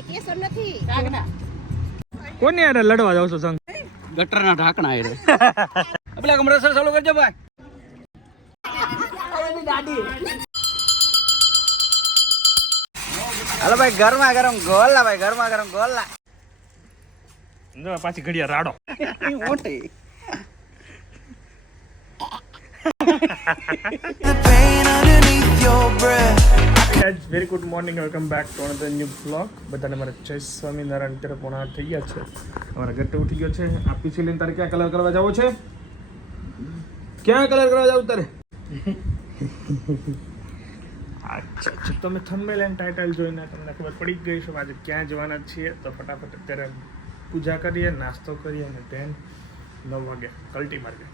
કઈ કેસર નથી. કોની યાર લડવા જાવ છો સંગ? ગટરના ઢાંકણા એ રે પેલા કમરેસર ચાલુ કરજો ભાઈ. હાલો ભાઈ ગરમા ગરમ ગોલા ભાઈ ગરમા ગરમ ગોલા. જો પાછી ઘડિયા રાડો મોટી very good morning, welcome back to another new blog. બધાને મારા જય સ્વામિનારાયણ. અત્યારે પોણા થઈ ગયા છે, અમારા ઘટે ઉઠી ગયો છે. આ પીછી લઈને તારે ક્યાં કલર કરવા જવો છે? ક્યાં કલર કરવા જવું તારે? અચ્છા, તમે થંબનેલ એન્ડ ટાઇટલ જોઈને તમને ખબર પડી જ ગઈ છે આજે ક્યાં જવાના છીએ. તો ફટાફટ અત્યારે પૂજા કરીએ, નાસ્તો કરીએ અને ધેન 9 વાગે કલ્ટી માર્ગે.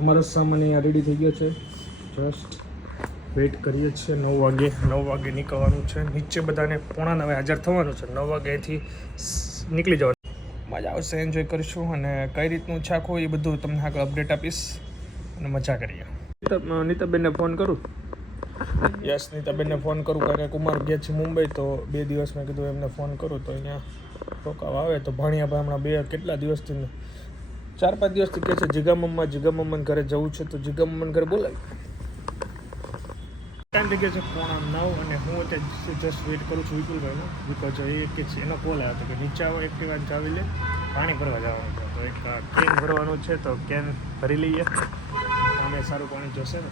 અમારો સામાન અહીંયા રેડી થઈ ગયો છે. જસ્ટ વેઇટ કરીએ છીએ 9 વાગે નીકળવાનું છે. નીચે બધાને 8:45 હાજર થવાનું છે. 9 વાગે અહીંથી નીકળી જવાનું. મજા આવશે, એન્જોય કરીશું અને કઈ રીતનું છે આખું એ બધું તમને આગળ અપડેટ આપીશ અને મજા કરીએ. નીતાબેનને ફોન કરું. યસ, નીતાબેનને ફોન કરું કારણ કે કુમાર ગયા છે મુંબઈ, તો 2 દિવસ મેં કીધું એમને ફોન કરું તો અહીંયા રોકાવા આવે. તો ભાણિયા ભાઈ હમણાં કેટલા દિવસથી 4-5 દિવસથી કહે છે જીગા મમ્માને ઘરે જવું છે, તો જીગા મમ્માને ઘરે બોલાવી. ટાઈમ થઈ ગયો છે 8:45 અને હું અત્યારે જસ્ટ વેઇટ કરું છું વિપુલભાઈનો. બીકોઝ એ કે છે એનો કોલ આવ્યો હતો કે નીચે આવો, એક્ટિવા ચાવી લે, પાણી ભરવા જવાનું છે. તો એક કેન ભરવાનું છે, તો કેન ભરી લઈએ. સામે સારું પાણી જોશે ને,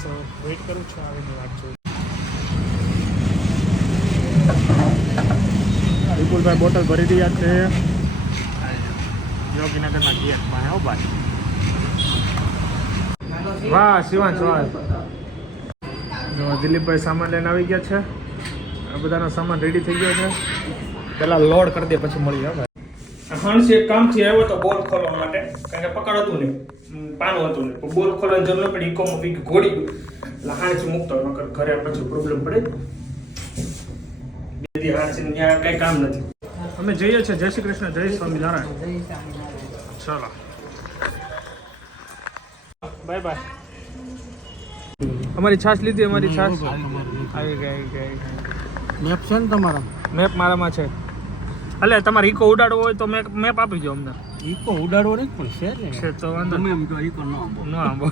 સો વેઇટ કરું છું, આવીને વાત જોઈ. વિપુલભાઈ બોટલ ભરી રહ્યા છે યોગીનગરના ગેટ પાસે. હો ભાઈ, વાહ શિવાંશ, વાહ. દિલીપભાઈ સામાન લઈને આવી ગયા છે. આ બધાનો સામાન રેડી થઈ ગયો છે. પહેલાં લોડ કરી દે પછી મળીએ. ભાઈ હણસી એક કામથી આવ્યો તો બોલ ખોલવા માટે, કારણ કે પકડ હતું નહીં, પાનું હતું નહીં. બોલ ખોલવાની જરૂર પડી, ઇકોમાં વીક ઘોડી ગયું એટલે હાણસી મૂકતો નકર ઘરે પછી પ્રોબ્લેમ પડે. બે હાણસી ત્યાં કંઈ કામ નથી. અમે જઈએ છીએ. જય શ્રી કૃષ્ણ, જય સ્વામિનારાયણ. ચાલો બાય બાય. અમારી છાશ લીધી, અમારી છાશ આવી ગઈ. મેપ છે ને તમારા? મેપ મારામાં છે. અલે તમારે ઇકો ઉડાડવો હોય તો મેપ આપી દો અમને. ઈકો ઉડાડવો નહીં પણ છે તો વાંધો તમે એમ કહો ઈકો ન આંબો.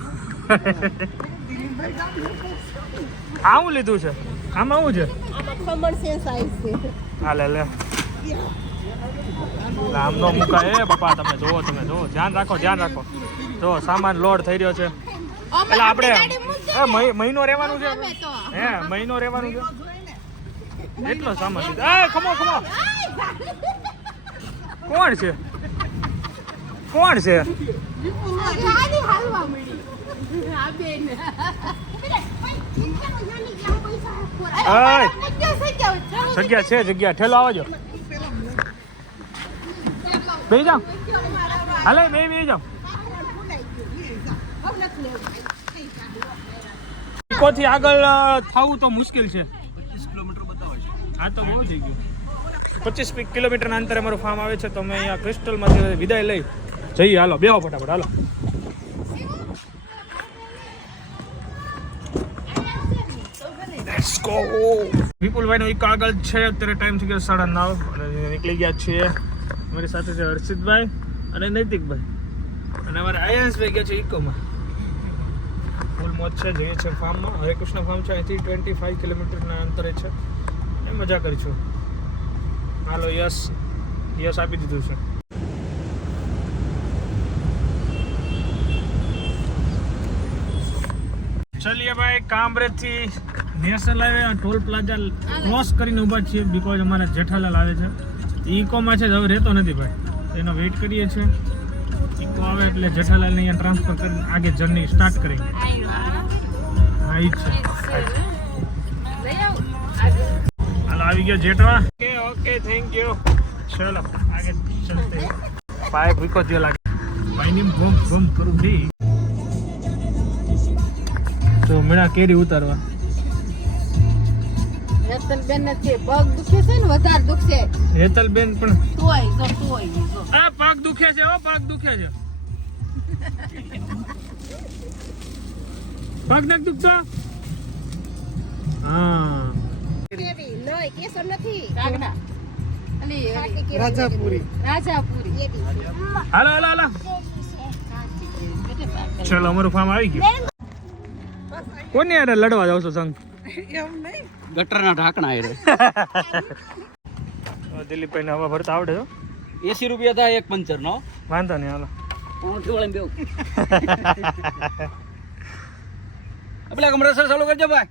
આવું લીધું છે. આમાં આવું છે, કોમન સેન્સ આવી છે. હાલે લે આમ નો મુકાય. પપ્પા તમે જોવો, ધ્યાન રાખો. જો સામાન લોડ થઈ રહ્યો છે. એટલે આપણે મહિનો રહેવાનું છે. હે મહિનો રહેવાનું છે એટલો સામાન લીધો. ખમો કોણ છે? જગ્યા ઠેલો આવજો. બેસી જાઓ, હાલે બેસી જાઓ. ઇકોથી આગળ થવું તો મુશ્કેલ છે. 25 કિલોમીટર બતાવે છે. હા તો બહુ થઈ ગયું. 25 કિલોમીટરના અંતરે અમારું ફાર્મ આવે છે. તો અમે અહીંયા ક્રિસ્ટલમાંથી વિદાય લઈ જઈએ. હાલો બેહો ફટાફટ, હાલો. Let's go. વિપુલભાઈનો ઇકો આગળ છે. અત્યારે ટાઈમ થઈ ગયો 9:30 અને નીકળી ગયા છીએ. અમારી સાથે છે હર્ષિતભાઈ અને નૈતિકભાઈ અને અમારે આયાંશભાઈ ગયા છે ઇકોમાં. ફૂલ મોજ છે. જઈએ છે ફાર્મમાં. હરેકૃષ્ણ ફાર્મ છે, અહીંથી 25 કિલોમીટરના અંતરે છે. એ મજા કરીશું. હાલો યસ આપી દીધું છે. ચલીએ ભાઈ, કામરેજથી national highway toll plaza cross કરીને ઊભા છીએ. બીકોઝ અમારા જેઠાલાલ આવે છે. ઇકોમાં છે, હવે રહેતો નથી ભાઈ, એનો વેઇટ કરીએ છીએ. ઇકો આવે એટલે જેઠાલાલને અહીંયા ટ્રાન્સફર કરીને આગે જર્ની સ્ટાર્ટ કરી. હા ઈ છે. હાલો આવી ગયો જેઠવા. Okay thank you. ચલો આગે ચલતે. પાઇપ વિકો જે લાગે પાઈની બમ કરું ભી. તો મેળા કેરી ઉતારવા. હેતલબેન નથી, પગ દુખે છે ને, વધારે દુખશે. હેતલબેન પણ તોય આ પગ દુખે છે. પગ દુખે છે. પગ નાખ દુખતો હા કેવી નહીં કેસર નથી કાગડા અલી ખાટી કેરી રાજાપુરી રાજાપુરી એવી. હાલો હાલો હાલો ચલો અમારું ફાર્મ આવી ગયું કોને યાર લડવા જાવ છો સંગ ગટરના ઢાંકણા એ દિલીપભાઈ ને હવા ભરતા આવડે છો 80 રૂપિયા થાય એક પંચર નો વાંધો નહીં હાલો કોણથી વળે બેવ પેલા કમ્પ્રેસર ચાલુ કરજો ભાઈ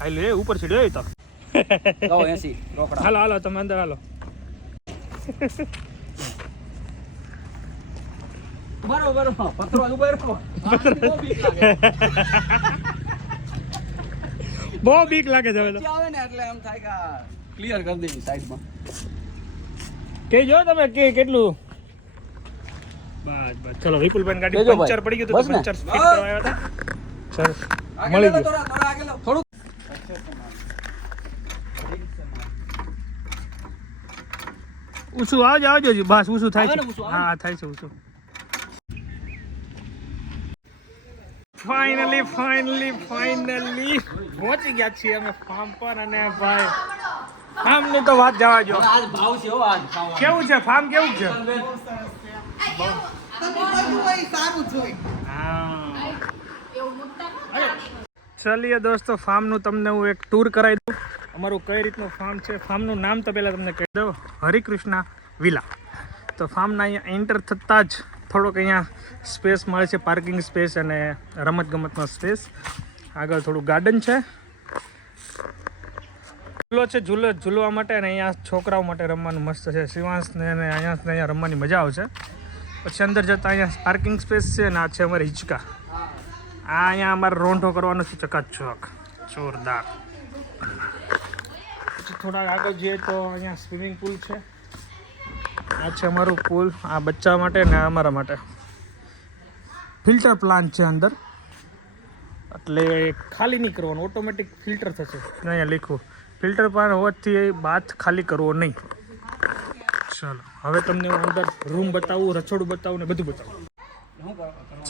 હાલો એ ઉપર ચડ્યો તો લાવો 80 રોકડા હાલો હાલો તમે અંદર હાલો બરોબર પથરો ઉભો રહો બહુ બીક લાગે છે હવે તો આવે ને એટલે એમ થાય કે ક્લિયર કરી દેવી સાઈડમાં કેજો તમે કે કેટલું બસ બસ ચલો વિપુલભાઈ ગાડી કેજો ભાઈ. પંચર પડી ગયું તો બસ ને. પંચર ફિટ કરવા આવ્યા હતા ચલ મળી ગયું થોડું ઉસું આવજો આવજો જી બસ ઉસું થાય આવે છે ને ઊંચું, આવે ને. હા થાય છે ઉસું ફાઇનલી પહોંચી ગયા છીએ અમે ફાર્મ પર અને ભાઈ ફાર્મ ની તો વાત જવા જો આજ ભાવ છે હો આજ ખાવાનું. કેવું છે ફાર્મ કેવું છે ચલીએ દોસ્તો ફાર્મનું તમને હું એક ટૂર કરાવી દઉં અમારું કઈ રીતનું ફાર્મ છે ફાર્મનું નામ તો પહેલાં તમને કહી દઉં હરિકૃષ્ણા વિલા તો ફાર્મના અહીંયા એન્ટર થતાં જ થોડોક અહીંયા સ્પેસ મળે છે પાર્કિંગ સ્પેસ અને રમતગમતનો સ્પેસ આગળ થોડું ગાર્ડન છે ઝૂલો છે ઝૂલવા માટે અને અહીંયા છોકરાઓ માટે રમવાનું મસ્ત છે શિવાંશને અને અહીંયા રમવાની મજા આવશે પછી અંદર જતાં અહીંયા પાર્કિંગ સ્પેસ છે અને આ છે અમારી હિંચકા આ અહીંયા અમારે રોંઢો કરવાનો છે ચકાચક જોરદાર પછી થોડાક આગળ જઈએ તો અહીંયા સ્વિમિંગ પુલ છે આ છે અમારું પુલ આ બચ્ચા માટે ને અમારા માટે ફિલ્ટર પ્લાન્ટ છે અંદર એટલે ખાલી નહીં કરવાનું ઓટોમેટિક ફિલ્ટર થશે અહીંયા લખવું ફિલ્ટર પ્લાન્ટ હોવાથી બાથ ખાલી કરવો નહીં ચાલો હવે તમને હું અંદર રૂમ બતાવું રસોડું બતાવું ને બધું બતાવું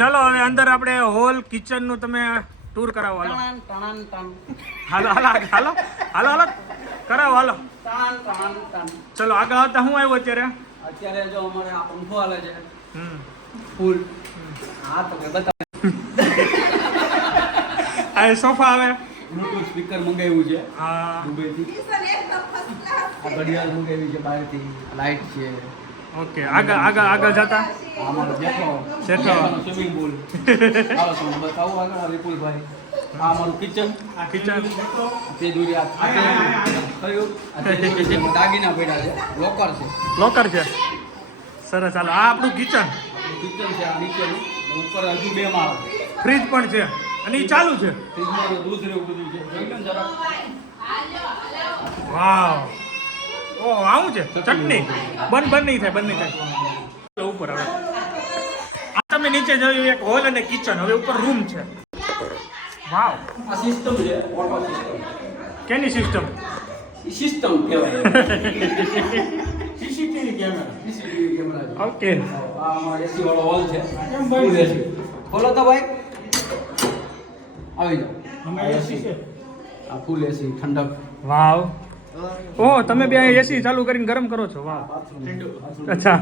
ચાલો હવે અંદર આપણે હોલ કિચનનું તમે ટૂર કરાવો હાલો ટણ, ટણ, ટણ. હાલો હાલો હાલો હાલો હાલો કરાવો હાલો ટણ, ટણ, ટણ. ચલો આગળ આવતા હું આવ્યો અત્યારે અત્યારે જો અમારે આ પંખો હાલે છે હમ ફૂલ હા તો કે બતાવ આ સોફા આવે બ્લુટૂથ સ્પીકર મંગાવ્યું છે હા દુબઈથી આ ઘડિયાળ મંગાવી છે બહારથી લાઇટ છે ઓકે આગળ આગળ આગળ જતા આ અમારો જેઠો જેઠો. સ્વિમિંગ પુલ આવો તમને બતાવું આગળ આ વિપુલભાઈ આ અમારું કિચન આ કિચન તે દૂરી આ કયું આ તે દૂરી છે, દાગીના પડ્યા છે લોકર છે લોકર છે સરસ ચાલો આ આપણું કિચન કિચન છે આ નીચેનું ઉપર હજુ 2 માળ ફ્રીજ પણ છે અને એ ચાલુ છે ફ્રીજમાં તો દૂધ ને એવું બધું છે જોઈ લો ને જરા વાવ ઓ આવું છે ચટણી બંધ નહીં થાય બંધ નહીં થાય ચાલો ઉપર આવે આ તમે નીચે જોયું એક હોલ અને કિચન હવે ઉપર રૂમ છે વાવ આ સિસ્ટમ છે ઓટો સિસ્ટમ કેની સિસ્ટમ સિસ્ટમ કહેવાય CCTV camera CCTV camera okay આ અમારો એસી વાળો હોલ છે ફૂલ એસી ખોલો તો ભાઈ આવી જાઓ આ ફૂલ એસી ઠંડક વાવ ઓહ તમે બે એસી ચાલુ કરીને ગરમ કરો છો વાહ અચ્છા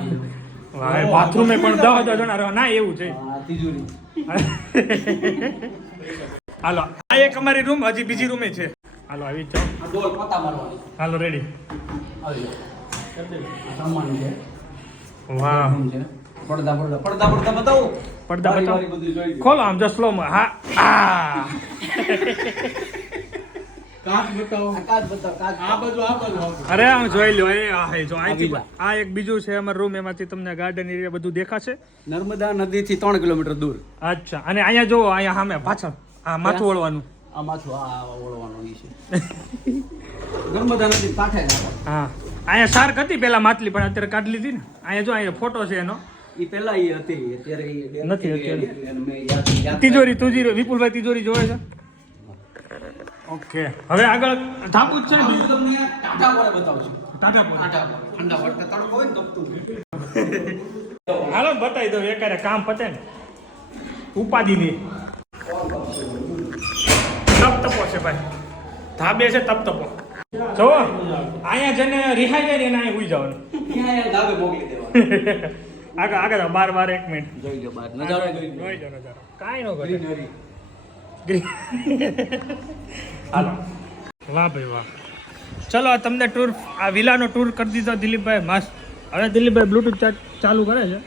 વાહ બાથરૂમે પણ 10,000 જણા રહે ના એવું છે આ તિજોરી હાલો આ એક અમારી રૂમ હજી બીજી રૂમે છે હાલો આવી જાઓ આ ડોલ પતા મારવાની હાલો રેડી આવી જાઓ આ સામાન છે વાહ રૂમ છે પડદા બતાવો પડદા વારી બતાવો વારી બધું જોઈ લો. ખોલો આમ જો સ્લોમાં હા આ કાચ બતાવો કાચ બતાવો કાચ આ બધું અરે આમ જોઈ લો એ આ હે જો આવી જા. આ એક બીજું છે અમારું રૂમ એમાંથી તમને ગાર્ડન એરિયા બધું દેખાશે નર્મદા નદીથી 3 કિલોમીટર દૂર અચ્છા અને અહીંયા જો અહીંયા સામે પાછળ આ માથું વળવાનું આ માથું આ ઓળવાનો ઈ છે નર્મદા નદી કાંઠે જ આપણે. હા અહીંયા શાર્ક હતી પેલા માછલી પણ અત્યારે કાઢી લીધી ને અહીંયા જો અહીંયા ફોટો છે એનો ઈ પહેલા ઈ હતી અત્યારે ઈ ડેમ નથી થઈ અત્યારે. ગઈ અને મેં યાદ તિજોરી વિપુલભાઈ તિજોરી જોવે છે ઓકે હવે આગળ ધાપુ જ છે ને હું તમને ટાટા પર બતાવું છું ટાટા પર. ટાટા પર ઠંડા વળતા તડકો હોય ને તપતું હાલો ને બતાવી દો એકારે કામ પતે ને ઉપાધિ નહીં. તપતપો છે ભાઈ, ધાબે છે તપતપો. જો અહીંયા જઈને રિહાઈ જાય ને એને અહીંયા ઉઈ જવાનું. ધાબે મોકલી દેવાનું. આગળ બાર 1 મિનિટ જોઈ લો બાર નજારો જોઈ લો. જોઈ જાઓ નજારો. કાંઈ ન કરે. ગ્રીનરી. હાલો વાહ ભાઈ વાહ. ચલો આ તમને ટૂર આ વિલાનો ટૂર કરી દીધો દિલીપભાઈ મસ્ત. હવે દિલીપભાઈ બ્લૂટૂથ ચાલુ કરે છે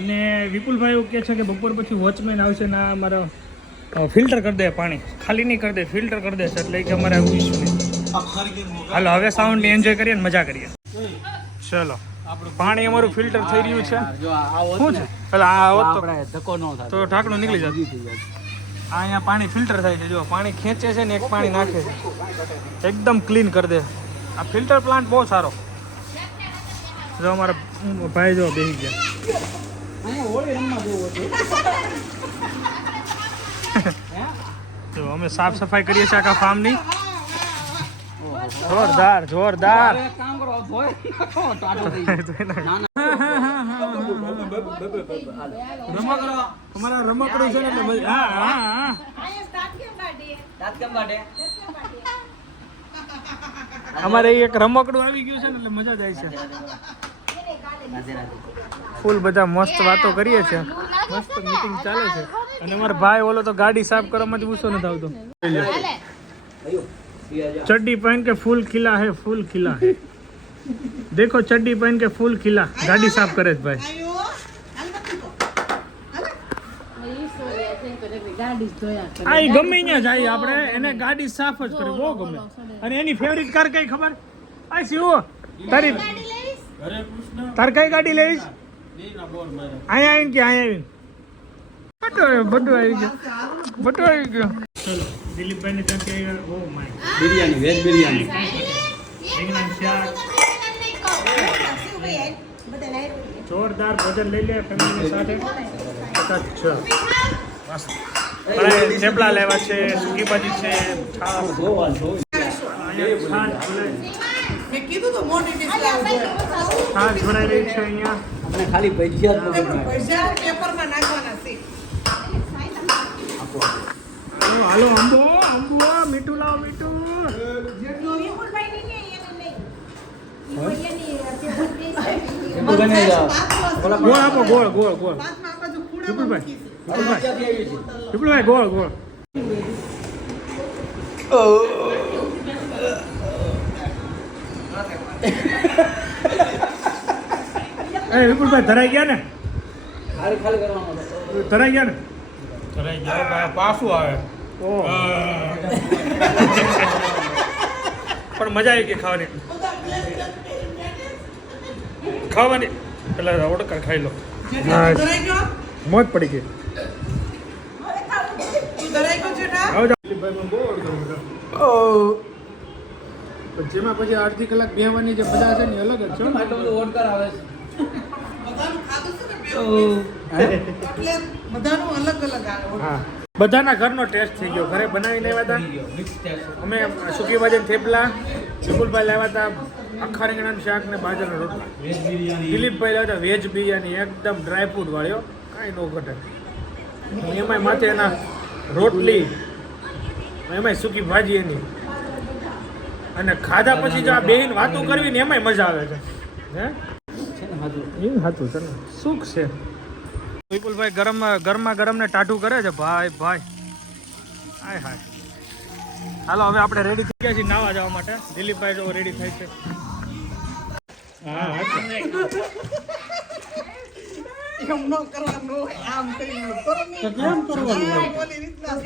અને વિપુલભાઈ એવું કહે છે કે બપોર પછી વોચમેન આવશે ને આ અમારો ફિલ્ટર કરી દે, પાણી ખાલી નહીં કરી દે, ફિલ્ટર કરી દેશે એટલે કે અમારે આવું ઇશ્યુ નહીં. હાલો હવે સાઉન્ડની એન્જોય કરીએ ને મજા કરીએ. ચલો પાણી અમારું ફિલ્ટર થઈ રહ્યું છે. જો આ શું છે પેલા આ હોત આપણે ધક્કો ન થાય તો ઢાંકણું નીકળી જાય. આ અહીંયા પાણી ફિલ્ટર થાય છે. જો પાણી ખેંચે છે ને એક પાણી નાખે છે, એકદમ ક્લીન કરી દે. આ ફિલ્ટર પ્લાન્ટ બહુ સારો. જો અમારા ભાઈ જો બેસી ગયા. જો અમે સાફ સફાઈ કરીએ છીએ આખા ફાર્મની. જોરદાર જોરદાર. કામ કરો ધોય નાખો ટાટો થઈ ના રમકડો તમારા રમકડું છે ને એટલે હા હા હા. અહીંયા સ્ટાર્ટ કેમ કાઢીએ? દાંત કેમ કાઢે? અમારે એક રમકડું આવી ગયું છે ને એટલે મજા જાય છે. રાધે રાધે. ફૂલ બધા મસ્ત વાતો કરીએ છીએ, મસ્ત મીટિંગ ચાલે છે. અને અમારા ભાઈ ઓલો તો ગાડી સાફ કરવામાંથી ગુસ્સો નથી આવતો. चड्डी पहन के फूल खिला है, फूल खिला है. देखो चड्डी पहन के फूल खिला. गाड़ी साफ करे भाई. આ ગમે ત્યાં જાય આપણે એને ગાડી સાફ જ કરે, બહુ ગમે. અને એની ફેવરિટ કાર કઈ ખબર? આ શિવ તારી તાર કઈ ગાડી લઈશ? અહીંયા આવીને કે અહીંયા આવીને બધું આવી ગયું, બધું આવી ગયું. ચલો દિલીપભાઈ ને ત્યાં oh my biryani veg biryani રીંગણા શાક જોરદાર ભોજન લઈ લે ફેમિલી સાથે. થેપલા લેવા છે, સૂકી ભાજી છે, છાશ ભરાઈ રહી છે અહીંયા. આપણે ખાલી ભજીયા જ હાલો અંબો અંબો મીઠું લાવો મીઠું. ગોળ આપો ગોળ ગોળ ગોળ. વિપુલભાઈ વિપુલભાઈ ગોળ ગોળ. એ વિપુલભાઈ ધરાઈ ગયા ને? ખાલી કરવાનો ધરાઈ ગયા ને? ધરાઈ ગયા ભાઈ પાછું આવે. પણ મજા આવી ગઈ ખાવાની. ખાવાની પેલા ઓડકાર ખાઈ લો. મોજ પડી ગઈ. જેમાં પછી અડધી કલાક બેહવાની જે મજા છે ને અલગ જ છે. ઓડકાર આવે છે. હા બધાના ઘરનો ટેસ્ટ થઈ ગયો. ઘરે બનાવીને આવ્યા હતા અમે સૂકી ભાજી થેપલા, વિપુલભાઈ લાવ્યા હતા આખા રીંગણાનું શાક ને બાજરાના રોટલા, દિલીપભાઈ લાવ્યા હતા વેજ બિરયાની એકદમ ડ્રાયફ્રૂટ વાળ્યો, કાંઈ ન ઘટે. એમાંય માથે એના રોટલી, એમાંય સૂકી ભાજી એની. અને ખાધા પછી જો આ બેહીને વાતો કરવી ને એમાંય મજા આવે છે. હે એ હતું છે ને સુખ છે. વિપુલભાઈ ગરમા ગરમ ને ટાઢું કરે છે ભાઈ ભાઈ. હાય હાય. હાલો હવે આપણે રેડી થઈ ગયા છીએ નાવા જવા માટે. દિલીપભાઈ જો રેડી થાય છે. હા એમ ન કરવાનું, આમ કરીને કરો ને. તો કેમ કરવાનું? ઓલી રીતના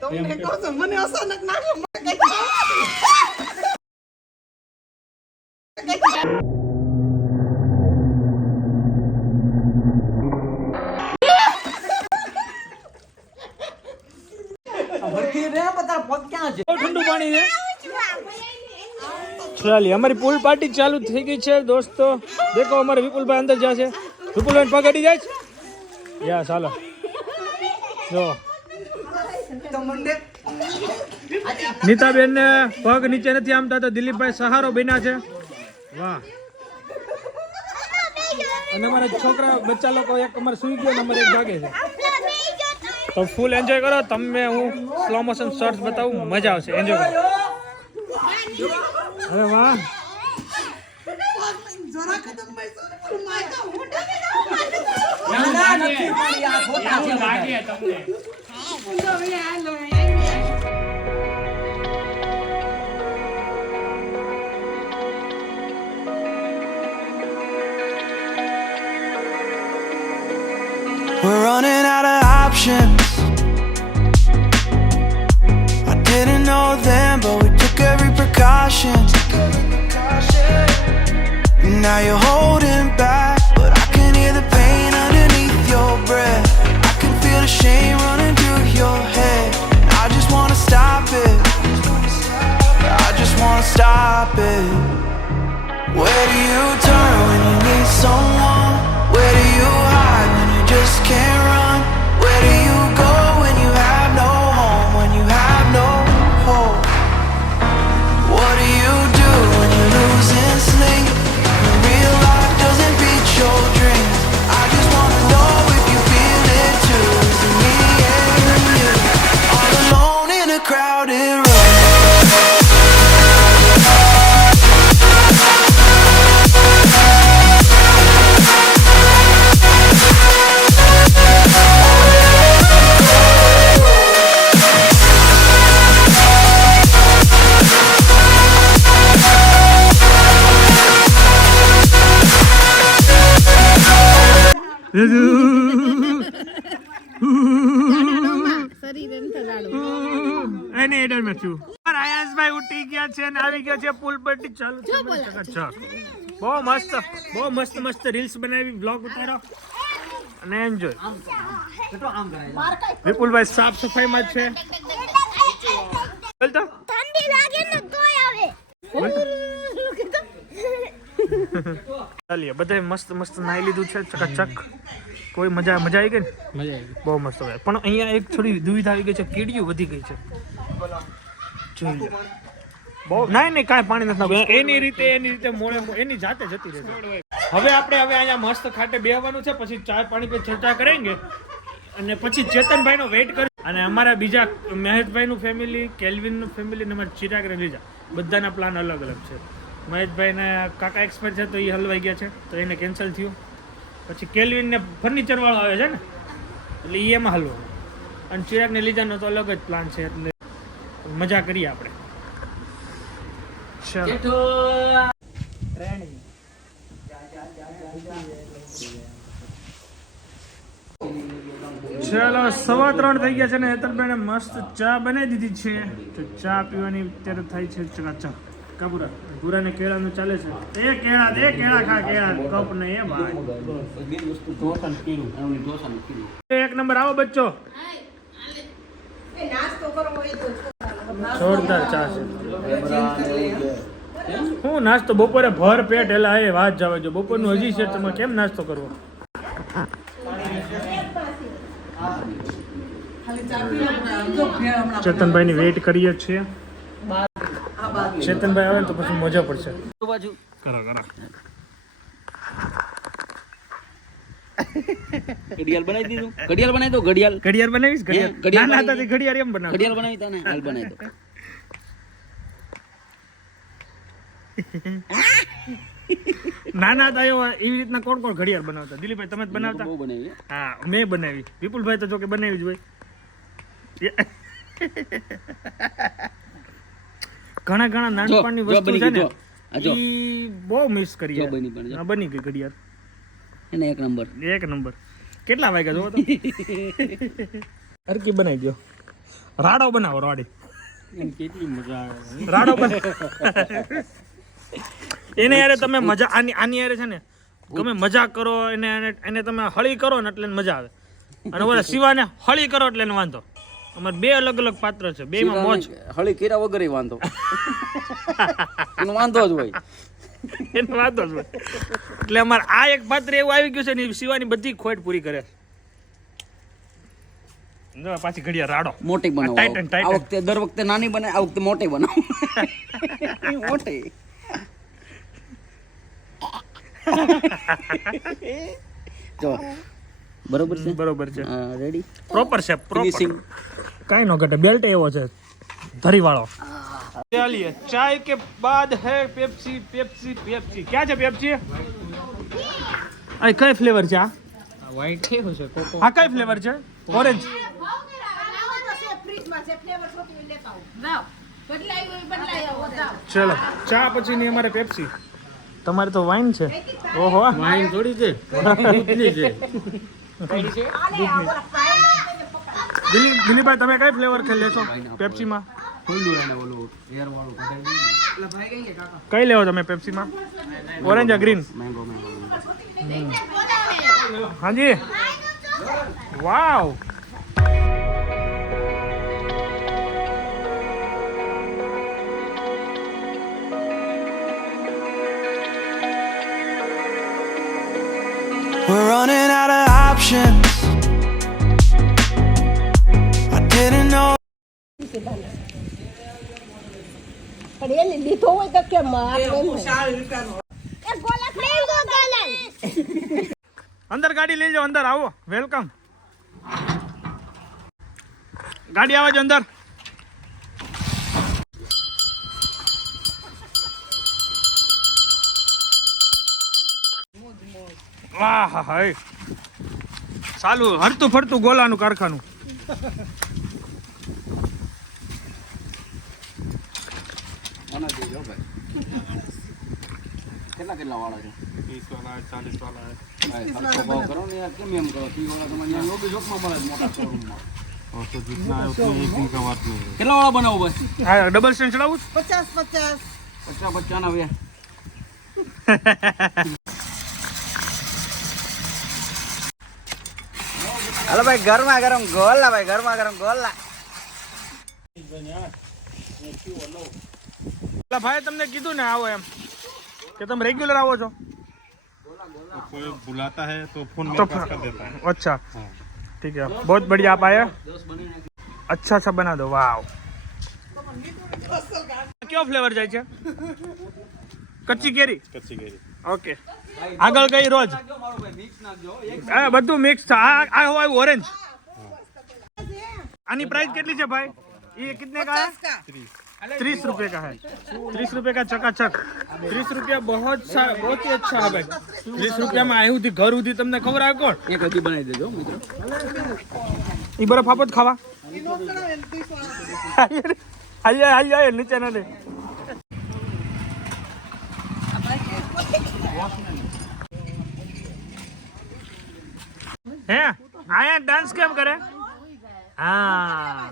તમને કહું છું, મને અચાનક નાખો મને ઠંડુ પાણી છે. ચાલી અમારી પૂલ પાર્ટી ચાલુ થઈ ગઈ છે દોસ્તો. દેખો અમારે વિપુલભાઈ અંદર જશે. વિપુલભાઈ પગડી જાય છે. યા ચાલો જો નીતાબેન ને પગ નીચે નથી આમતા તો દિલીપભાઈ સહારો બન્યા છે. વાહ. અને અમારા છોકરા બચ્ચા લોકો એક અમારે સુઈ ગયો ને અમારે એક જાગે છે. તો ફૂલ એન્જોય કરો. તમે હું સ્લો મોશન શોર્ટ્સ બતાવું, મજા આવશે. એન્જોય કરો. અરે વાહ, જરા કદમ બેસો તું માયકા મોઢા નથી પાડી, આ ખોટા છે બધા. We're running out of options. I didn't know then, but we took every precaution. Now you're holding back, but I can hear the pain underneath your breath. I can feel the shame running through your head. I just wanna stop it. I just wanna stop it. Where do you turn when you need someone? Where do you hide when you just can't run? Where do you go when you have no home? When you have no hope? What do you do when you're losing sleep? When real life doesn't beat your dreams? I just wanna know if you feel it too. Is it me and you? All alone in a crowded room. શરીર એમ થગાડું. એને adder માં છું. આયાસભાઈ ઉઠી ગયા છે ને આવી ગયા છે પુલ પરથી. ચાલુ બહુ મસ્ત મસ્ત રીલ્સ બનાવી, બ્લોગ ઉતારો અને એન્જોય. વિપુલભાઈ સાફ સફાઈમાં જ છે. બોલતો ઠંડી લાગે ને તોય આવે. ચાલીએ બધા મસ્ત મસ્ત નાઈ લીધું છે ચકાચક. કોઈ મજા આવી ગઈ ને? મજા આવી. બહુ મસ્ત હોય. પણ અહીંયા એક થોડી દુવિધા આવી ગઈ છે, કીડીઓ વધી ગઈ છે. જોઈ લો. બહુ નહીં કાંઈ પાણી નથી નાખ્યું. એની રીતે મોડે એની જાતે જતી રહેશે. હવે અહીંયા મસ્ત ખાટે બેહવાનું છે, પછી ચા પાણી પર ચર્ચા કરેંગે અને પછી ચેતનભાઈનો વેઇટ કરી. અને અમારા બીજા મહેશભાઈનું ફેમિલી, કેલ્વિનનું ફેમિલી અને અમારા ચિરાગ ને લીજા બધાના પ્લાન અલગ અલગ છે. મહેશભાઈને કાકા એક્સપાયર છે તો એ હલવાઈ ગયા છે, તો એને કેન્સલ થયું. પછી કેલ્વિનને ફર્નિચર વાળો આવે છે ને, એટલે એ એમાં હલવાનું. અને ચિરાગને લીધાનો તો અલગ જ પ્લાન છે, એટલે મજા કરીએ આપણે. ચાલો 3:15 થઈ ગયા છે ને હેતલભાઈને મસ્ત ચા બનાવી દીધી છે. તો ચા પીવાની અત્યારે થાય છે ચકાચક. કાબુરા ગુરાને કેળાનું ચાલે છે. એ કેળા ખા કેળા કપ ને એ ભાઈ એક નંબર. આવો બચ્ચો, નાસ્તો કરવો હોય તો જોરદાર ચા છે. હું નાસ્તો બપોરે ભર પેટ એલા એ વાત જવા જો. બપોરનું હજી છે, તમે કેમ નાસ્તો કરવો? ચેતનભાઈની વેઇટ કરીએ છીએ. ચેતનભાઈ આવે ને તો પછી મજા પડશે. કરો ઘડિયાળ બનાવી દીધું. ઘડિયાળ બનાવી દો. ઘડિયાળ બનાવીશ. નાના હતા ઘડિયાળ એમ બનાવ. ઘડિયાળ બનાવી તને હાલ બનાવી દો. નાના હતા એવી રીતના કોણ ઘડિયાળ બનાવતા? દિલીપભાઈ તમે જ બનાવતા? બહુ બનાવી. હા મેં બનાવી. વિપુલભાઈ તો જો કે બનાવી જ હોય. ઘણા નાનપણની વસ્તુ છે ને ઈ બહુ મિસ કરીએ. બની ગઈ ઘડિયાળ એને એક નંબર. કેટલા વાગ્યા જોવો તો? હરકી બનાવી દો. રાડો બનાવો. કેટલી મજા આવે. રાડો એને યારે તમે મજા આની યારે છે ને તમે મજા કરો, એને તમે હળી કરો ને એટલે મજા આવે. અને ઓલા શિવાને હળી કરો એટલે એને વાંધો. અમારે બે અલગ અલગ પાત્ર છે, બે માં મોજ. હળી કર્યા વગર વાંધો. એનો વાંધો જ હોય. એટલે અમારે આ એક પાત્ર એવું આવી ગયું છે ને શિવાની બધી ખોટ પૂરી કરે. પાછી ઘડિયાળ રાડો મોટી બનાવો. આ વખતે દર વખતે નાની બને, આ વખતે મોટી બનાવો. મોટી જો બરોબર છે બરોબર છે રેડી પ્રોપર છે ફિનિશિંગ પ્રોપર કાઈ નો ઘટે બેલ્ટ એવો છે ધરી વાળો चलिए चाय के बाद है पेप्सी पेप्सी पेप्सी क्या છે पेप्सी આ કઈ ફ્લેવર છે આ વ્હાઈટ છે શું છે કોકો આ કઈ ફ્લેવર છે ઓરેન્જ ચલો ચા પછી ની અમારે પેપ્સી તમારે તો વાઇન છે ઓહો વાઈન થોડી છે દૂધની છે દિલીપભાઈ તમે કઈ ફ્લેવર ખેલ લેશો પેપ્સી માં ખુલ્લું એને ઓલું એર વાળું કઈ લેવો તમે પેપ્સી માં ઓરેન્જ या ગ્રીન મેંગો હાજી વાવ We're running out of options. I didn't know. પણ એને લીધો હોય તો કેમ અંદર ગાડી લઈ જાઓ અંદર આવો વેલકમ ગાડી આવે છે અંદર વાહ હાય ચાલુ હરતું ફરતું ગોલાનું કારખાનું આના દેજો ભાઈ કેટલા વાળા છે 30 વાળા 40 વાળા ભાઈ સરખો ભાવ કરો ને યાર કેમ એમ કરો 30 વાળા તમને અહીંયા યોગી જોકમાં મળે છે મોટા શોરૂમમાં तो जितना है उतना एक दिन का बात नहीं है કેટલા વાળા બનાવો ભાઈ હા ડબલ સ્ટેન્ડ ચડાવું 50 ના બે હાલો ભાઈ ગરમા ગરમ ગોલા ભાઈ ગરમા ગરમ ગોલા ભાઈ તમને કીધું ને આવો એમ કે તમે રેગ્યુલર આવો છો तो कोई बुलाता है तो फोन तो मेरे पास कर देता है अच्छा ठीक है बहुत बढ़िया आप आए अच्छा अच्छा बना दो वाव क्यों फ्लेवर જાય છે કચ્ચી કેરી कच्ची केरी ઓકે આગળ કઈ રોજ હા બધું મિક્સ છે આ હોય ઓરેન્જ આની પ્રાઇસ કેટલી છે ભાઈ ये कितने का है 30 रुपए का है 30 रुपए का चकाचक 30 रुपया बहुत ही अच्छा है भाई 30 रुपया में आयु थी घर उधी તમને ખબર આવે કોણ એક હજી બનાવી દેજો મિત્રો ઈ બરફ આપો ખાવા હાલ નીચે ના લે હે આયા ડાન્સ કેમ કરે હા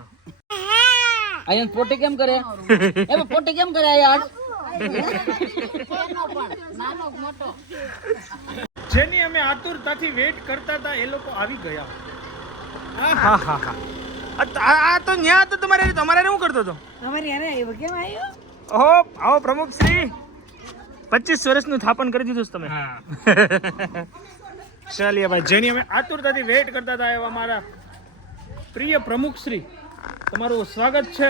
અહીંયા પોટી કેમ કરે એ પોટી કેમ કરે યાર જેની અમે આતુરતાથી વેઇટ કરતા હતા એ લોકો આવી ગયા હા હા હા આ તો ન્યા તો તમારે શું કરતો હતો અમારી યાર આવ્યો કેમ આવ્યો ઓહો આવો પ્રમુખ શ્રી 25 વર્ષનું થાપન કરી દીધું છે તમે ચાલીએ ભાઈ જેની અમે આતુરતાથી વેઇટ કરતા હતા એવા મારા પ્રિય પ્રમુખ શ્રી તમારું સ્વાગત છે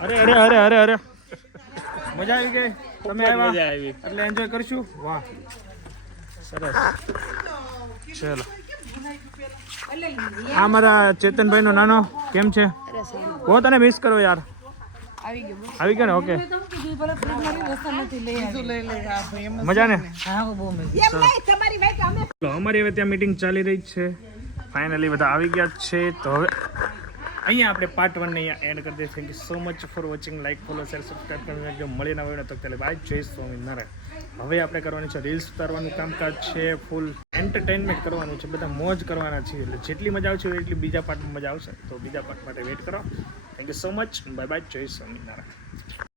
અરે અરે અરે અરે અરે મજા આવી ગઈ તમે આવ્યા એટલે એન્જોય કરશું વાહ સરસ ચલો આ મારા ચેતનભાઈ નો નાનો કેમ છે બહુ તને મિસ કરો યાર આવી ગયો ને ઓકે મજા ને અમારી હવે ત્યાં મીટિંગ ચાલી રહી છે ફાઇનલી બધા આવી ગયા છે તો હવે અહીંયા આપણે પાર્ટ 1 ને અહીંયા એન્ડ કરી દઈએ thank you so much for watching like follow share subscribe કરવાનું જો મળી ના હોય તો ત્યારે બાય જય સ્વામિનારાયણ હવે આપણે કરવાની છે રીલ્સ ઉતારવાનું કામકાજ છે ફૂલ એન્ટરટેનમેન્ટ કરવાનું છે બધા મોજ કરવાના છે એટલે જેટલી મજા આવશે એટલી બીજા પાર્ટમાં મજા આવશે તો બીજા પાર્ટ માટે વેઇટ કરો thank you so much bye bye જય સ્વામિનારાયણ